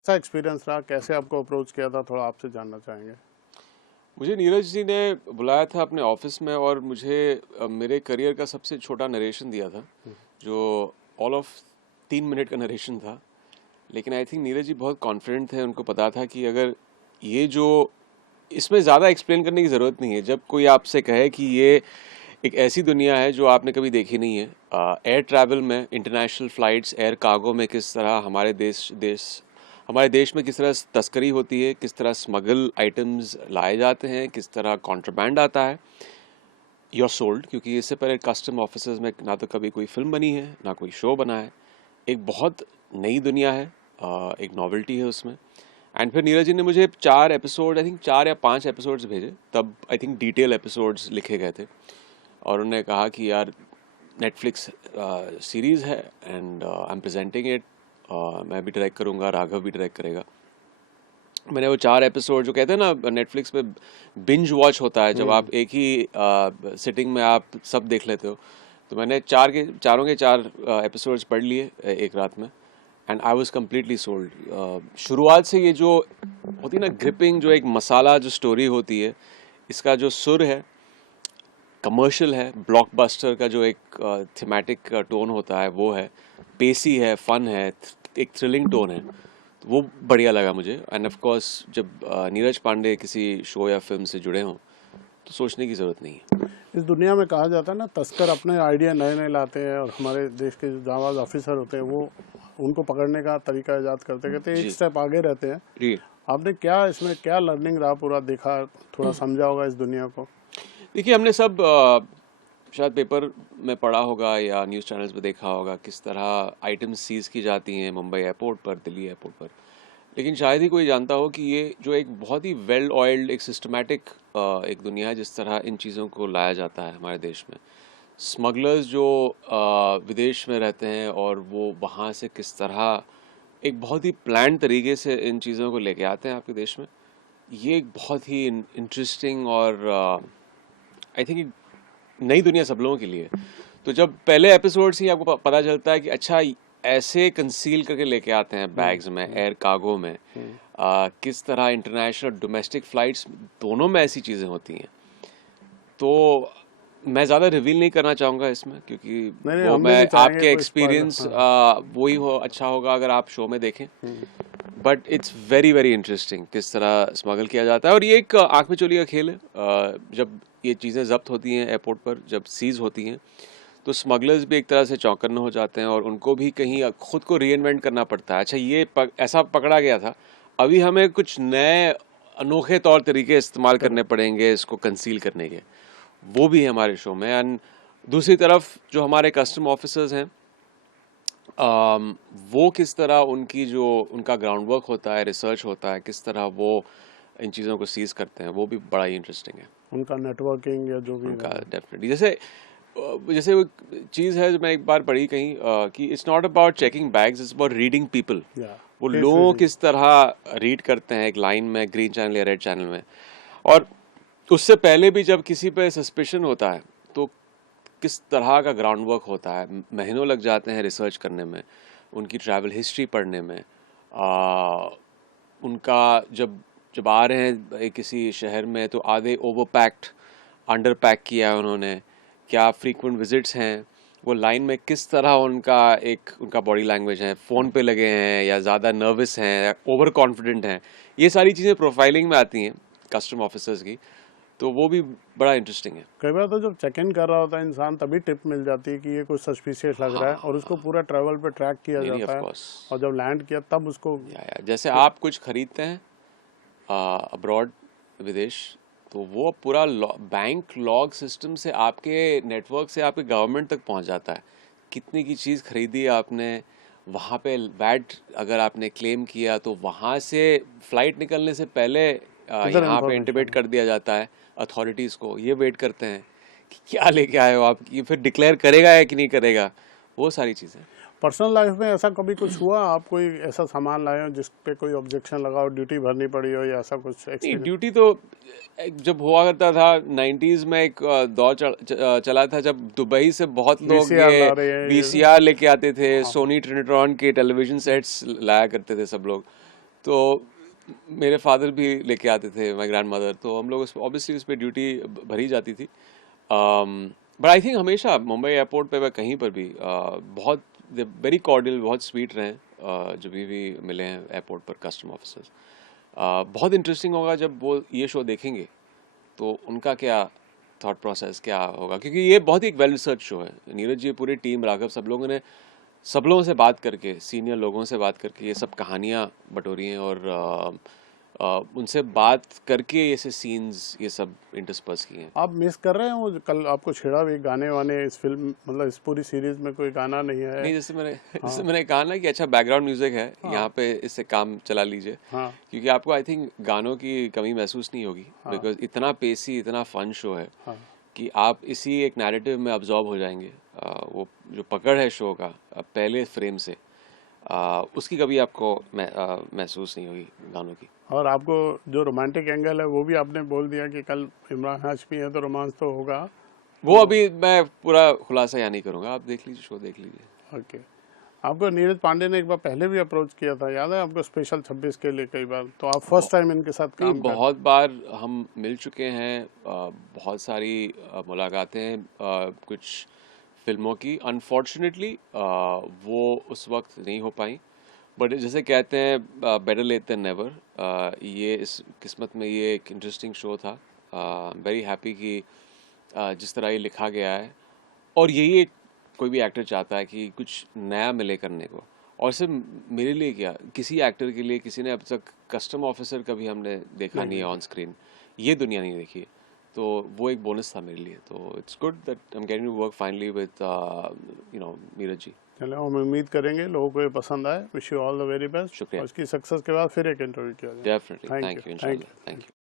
कैसा एक्सपीरियंस रहा? कैसे आपको अप्रोच किया था? थोड़ा आपसे जानना चाहेंगे। मुझे नीरज जी ने बुलाया था अपने ऑफिस में और मुझे मेरे करियर का सबसे छोटा नरेशन दिया था, जो ऑल ऑफ 3 मिनट का नरेशन था। लेकिन आई थिंक नीरज जी बहुत कॉन्फिडेंट थे, उनको पता था कि अगर ये जो इसमें ज़्यादा एक्सप्लेन करने की ज़रूरत नहीं है। जब कोई आपसे कहे कि ये एक ऐसी दुनिया है जो आपने कभी देखी नहीं है, एयर ट्रैवल में, इंटरनेशनल फ़्लाइट्स, एयर कार्गो में किस तरह हमारे देश में किस तरह तस्करी होती है, किस तरह स्मगल आइटम्स लाए जाते हैं, किस तरह कॉन्ट्रबैंड आता है, योर सोल्ड। क्योंकि इससे पहले कस्टम ऑफिसर्स में ना तो कभी कोई फिल्म बनी है, ना कोई शो बना है। एक बहुत नई दुनिया है, एक नॉवेल्टी है उसमें। एंड फिर नीरज जी ने मुझे 4 एपिसोड, आई थिंक 4 या 5 एपिसोड्स भेजे। तब आई थिंक डिटेल एपिसोड्स लिखे गए थे और उन्होंने कहा कि यार नेटफ्लिक्स सीरीज़ है and I am presenting it, मैं भी डायरेक्ट करूँगा, राघव भी डायरेक्ट करेगा। मैंने वो 4 एपिसोड, जो कहते हैं ना नेटफ्लिक्स पे बिंज वॉच होता है, जब आप एक ही सिटिंग में आप सब देख लेते हो, तो मैंने चारों के 4 एपिसोड्स पढ़ लिए एक रात में। And I was completely sold. शुरुआत से ये जो होती है ना ग्रिपिंग, जो एक मसाला जो स्टोरी होती है, इसका जो सुर है, कमर्शियल है, ब्लॉकबस्टर का जो एक थीमेटिक टोन होता है वो है, पेसी है, फन है, एक थ्रिलिंग टोन है, तो वो बढ़िया लगा मुझे। एंड ऑफ कोर्स जब नीरज पांडे किसी शो या फिल्म से जुड़े हों तो सोचने की ज़रूरत नहीं है। इस दुनिया में कहा जाता है ना, तस्कर अपने आइडिया नए नए लाते हैं और हमारे देश के जो जांबाज ऑफिसर होते हैं वो उनको पकड़ने का तरीका ईजाद करते करते एक जी स्टेप आगे रहते हैं। जी। आपने क्या इसमें क्या लर्निंग रहा, पूरा देखा, थोड़ा समझा होगा इस दुनिया को? देखिए, हमने सब शायद पेपर में पढ़ा होगा या न्यूज़ चैनल्स पे देखा होगा किस तरह आइटम्स सीज की जाती हैं मुंबई एयरपोर्ट पर, दिल्ली एयरपोर्ट पर। लेकिन शायद ही कोई जानता हो कि ये जो एक बहुत ही वेल ऑयल्ड, एक सिस्टमैटिक एक दुनिया है, जिस तरह इन चीज़ों को लाया जाता है हमारे देश में। स्मगलर्स जो विदेश में रहते हैं और वो वहाँ से किस तरह एक बहुत ही प्लान तरीके से इन चीज़ों को लेके आते हैं आपके देश में, ये एक बहुत ही इंटरेस्टिंग और आई थिंक नई दुनिया सब लोगों के लिए। तो जब पहले एपिसोड से ही आपको पता चलता है कि अच्छा ऐसे कंसील करके लेके आते हैं बैग्स में, एयर कार्गो में, किस तरह इंटरनेशनल डोमेस्टिक फ़्लाइट्स दोनों में ऐसी चीज़ें होती हैं। तो मैं ज़्यादा रिवील नहीं करना चाहूँगा इसमें, क्योंकि नहीं नहीं, वो हम भी मैं नहीं चाहेंगे आपके कोई स्पॉइलर। एक्सपीरियंस हाँ। वही हो, अच्छा होगा अगर आप शो में देखें। But it's very very interesting किस तरह स्मगल किया जाता है। और ये एक आँख मिचौली का खेल है। जब ये चीज़ें जब्त होती हैं एयरपोर्ट पर, जब सीज़ होती हैं, तो स्मगलर्स भी एक तरह से चौंकन्न हो जाते हैं और उनको भी कहीं खुद को रीइन्वेंट करना पड़ता है। अच्छा ये ऐसा पकड़ा गया था, अभी हमें कुछ नए अनोखे तौर तरीके इस्तेमाल करने पड़ेंगे इसको कंसील करने के। वो भी है हमारे शो में। एंड दूसरी तरफ जो हमारे कस्टम ऑफिसर्स हैं, वो किस तरह उनका ग्राउंड वर्क होता है, रिसर्च होता है, किस तरह वो इन चीज़ों को सीज करते हैं, वो भी बड़ा ही इंटरेस्टिंग है उनका नेटवर्किंग या जो भी उनका। रहा। डेफिनेटली जैसे वो चीज़ है जो मैं एक बार पढ़ी कहीं, कि it's not about checking bags, it's about reading people. या वो फेस लोग रीडिंग। किस तरह रीड करते हैं एक लाइन में, ग्रीन चैनल या रेड चैनल में। और उससे पहले भी जब किसी पे सस्पिशन होता है तो किस तरह का ग्राउंड वर्क होता है, महीनों लग जाते हैं रिसर्च करने में, उनकी ट्रैवल हिस्ट्री पढ़ने में, उनका जब जब आ रहे हैं किसी शहर में तो आधे ओवर पैक्ड, अंडर पैक किया है उन्होंने, क्या फ्रीक्वेंट विजिट्स हैं, वो लाइन में किस तरह उनका बॉडी लैंग्वेज है, फ़ोन पे लगे हैं या ज़्यादा नर्वस हैं या ओवर कॉन्फिडेंट हैं, ये सारी चीज़ें प्रोफाइलिंग में आती हैं कस्टम ऑफिसर्स की। तो वो भी बड़ा इंटरेस्टिंग है। कई बार तो जब चेक इन कर रहा होता है इंसान, तभी टिप मिल जाती है कि ये कुछ सस्पिशियस लग रहा है, और उसको पूरा ट्रैवल पे ट्रैक किया नहीं नहीं, ऑफ जाता है। कोर्स। और जब लैंड किया तब उसको या जैसे आप कुछ खरीदते हैं अब्रॉड, विदेश, तो वो पूरा बैंक लॉग सिस्टम से आपके नेटवर्क से आपके गवर्नमेंट तक पहुंच जाता है। कितने की चीज़ खरीदी आपने, वहाँ पे वैट अगर आपने क्लेम किया तो वहाँ से फ़्लाइट निकलने से पहले इधर यहाँ पे इंटीमेट इंफॉर्मेशन। कर दिया जाता है अथॉरिटीज़ को। ये वेट करते हैं कि क्या लेके आए हो आप, ये फिर डिक्लेयर करेगा या कि नहीं करेगा, वो सारी चीज़ें। पर्सनल लाइफ में ऐसा कभी कुछ हुआ? आप कोई ऐसा सामान लाए हो जिस पे कोई ऑब्जेक्शन लगा हो, ड्यूटी भरनी पड़ी हो, या ऐसा कुछ नहीं, एक्सपीरियंस? ड्यूटी तो जब हुआ करता था 90s में, एक दौर चला था जब दुबई से बहुत लोग वीसीआर ये ला रहे हैं ये। वीसीआर लेके आते थे, हाँ। सोनी ट्रिनिट्रॉन के टेलीविजन सेट्स लाया करते थे सब लोग। तो मेरे फादर भी लेके आते थे, माई ग्रैंड मदर, तो हम लोग ऑब्वियसली उस पर ड्यूटी भरी जाती थी। बट आई थिंक हमेशा मुंबई एयरपोर्ट पे मैं कहीं पर भी बहुत वेरी कॉर्डियल, बहुत स्वीट रहे जो भी मिले हैं एयरपोर्ट पर कस्टम ऑफिसर्स। बहुत इंटरेस्टिंग होगा जब वो ये शो देखेंगे तो उनका क्या थॉट प्रोसेस क्या होगा, क्योंकि ये बहुत ही एक वेल रिसर्च शो है। नीरज जी, पूरी टीम, राघव, सब लोगों से बात करके, सीनियर लोगों से बात करके ये सब कहानियाँ बटोरी हैं और उनसे बात करके ऐसे सीन्स ये सब इंटरस्पर्स किए हैं। आप मिस कर रहे हैं वो कल आपको छेड़ा भी गाने वाने इस फिल्म, मतलब इस पूरी सीरीज में कोई गाना नहीं है? नहीं, जैसे मैंने कहा ना कि अच्छा बैकग्राउंड म्यूजिक है यहाँ पे, इससे काम चला लीजिए, हाँ क्योंकि आपको आई थिंक गानों की कमी महसूस नहीं होगी, बिकॉज इतना पेसी, इतना फन शो है हाँ कि आप इसी एक नैरेटिव में अब्जॉर्ब हो जाएंगे। वो जो पकड़ है शो का पहले फ्रेम से, उसकी कभी आपको महसूस नहीं होगी गानों की। और आपको जो रोमांटिक एंगल है वो भी आपने बोल दिया कि कल इमरान हाशमी है तो रोमांस तो होगा। वो अभी मैं पूरा खुलासा यहाँ नहीं करूँगा, आप देख लीजिए, शो देख लीजिए। ओके। आपको नीरज पांडे ने एक बार पहले भी अप्रोच किया था, याद है आपको, स्पेशल 26 के लिए कई बार, तो आप फर्स्ट टाइम इनके साथ नहीं, काम कर? बहुत बार हम मिल चुके हैं, बहुत सारी मुलाकातें कुछ फिल्मों की, अनफॉर्चुनेटली वो उस वक्त नहीं हो पाई, बट जैसे कहते हैं बेटर लेट देन नेवर। ये इस किस्मत में ये एक इंटरेस्टिंग शो था। वेरी हैप्पी कि जिस तरह ये लिखा गया है, और यही एक कोई भी एक्टर चाहता है कि कुछ नया मिले करने को। और सिर्फ मेरे लिए क्या, किसी एक्टर के लिए किसी ने अब तक कस्टम ऑफिसर कभी हमने देखा नहीं है ऑन स्क्रीन, ये दुनिया नहीं देखी है, तो वो एक बोनस था मेरे लिए। तो it's good that I am getting to work finally with Neeraj ji. चलो, हम उम्मीद करेंगे लोगों को ये पसंद आए। Wish you all the very best. शुक्रिया। और इसकी सक्सेस के बाद फिर एक इंटरव्यू किया जाए। Definitely, thank thank you, you, thank इंशाल्लाह, यू। Thank you.